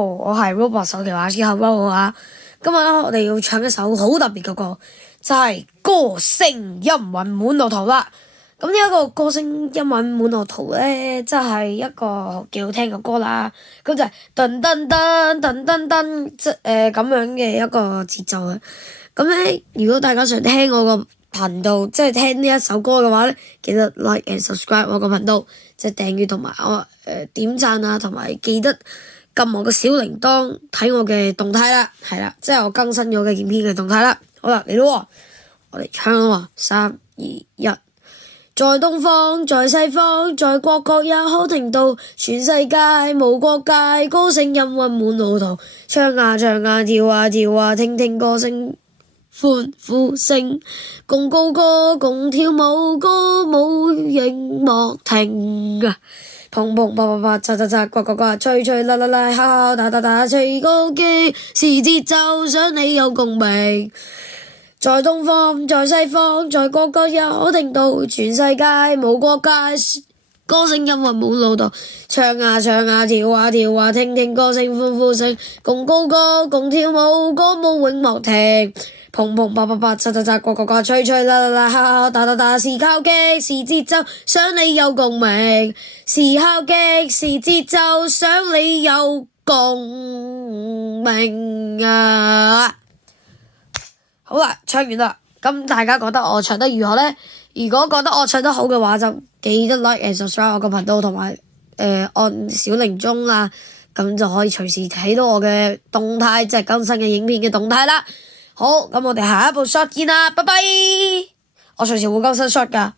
我係 Robot 首期畫師後波啊！今日咧，我哋要唱一首好特別嘅歌，就係歌聲音韻滿路途啦。咁呢一個歌聲音韻滿路途咧，真係一個幾好聽嘅歌啦。咁就係噔噔噔噔噔噔，即咁樣嘅一個節奏啊。咁咧，如果大家想聽我個頻道，即係聽呢一首歌嘅話咧，記得 like and subscribe 我個頻道，即係訂閱同埋我點讚啊，同埋記得撳我個小鈴鐺睇我嘅動態啦，係啦，即係我更新咗嘅影片嘅動態啦。好啦，嚟咯，我哋唱咯喎，3、2、1。在東方，在西方，在各國也可聽到，全世界無國界，歌聲音韻滿路途，唱啊唱啊，跳啊跳啊，聽聽歌聲歡呼聲，共高歌，共跳舞，歌舞永莫停啊！砰砰啪啪啪，嚓嚓嚓，呱呱呱，吹吹啦啦啦，敲敲打打打，吹歌機是節奏，想你有共鳴。在東方，在西方，在各國也可聽到，全世界無國界，歌聲音韻滿路途，唱啊唱啊，跳啊跳啊，聽聽歌聲歡呼聲，共高歌，共跳舞，歌舞永莫停。砰砰啪啪啪，嚓嚓嚓，呱呱呱，吹吹啦啦啦，敲敲打打打，是敲擊，是節奏，想你有共鳴。是敲擊，是節奏，想你有共鳴啊！好啦，唱完啦，咁大家覺得我唱得如何呢？如果覺得我唱得好嘅話，就記得 like and subscribe 我個頻道，同埋按小鈴鐘啊，咁就可以隨時睇到我嘅動態，即係更新嘅影片嘅動態啦。好，咁我哋下一部 shot 見啦，拜拜！我隨時會更新 shot 㗎。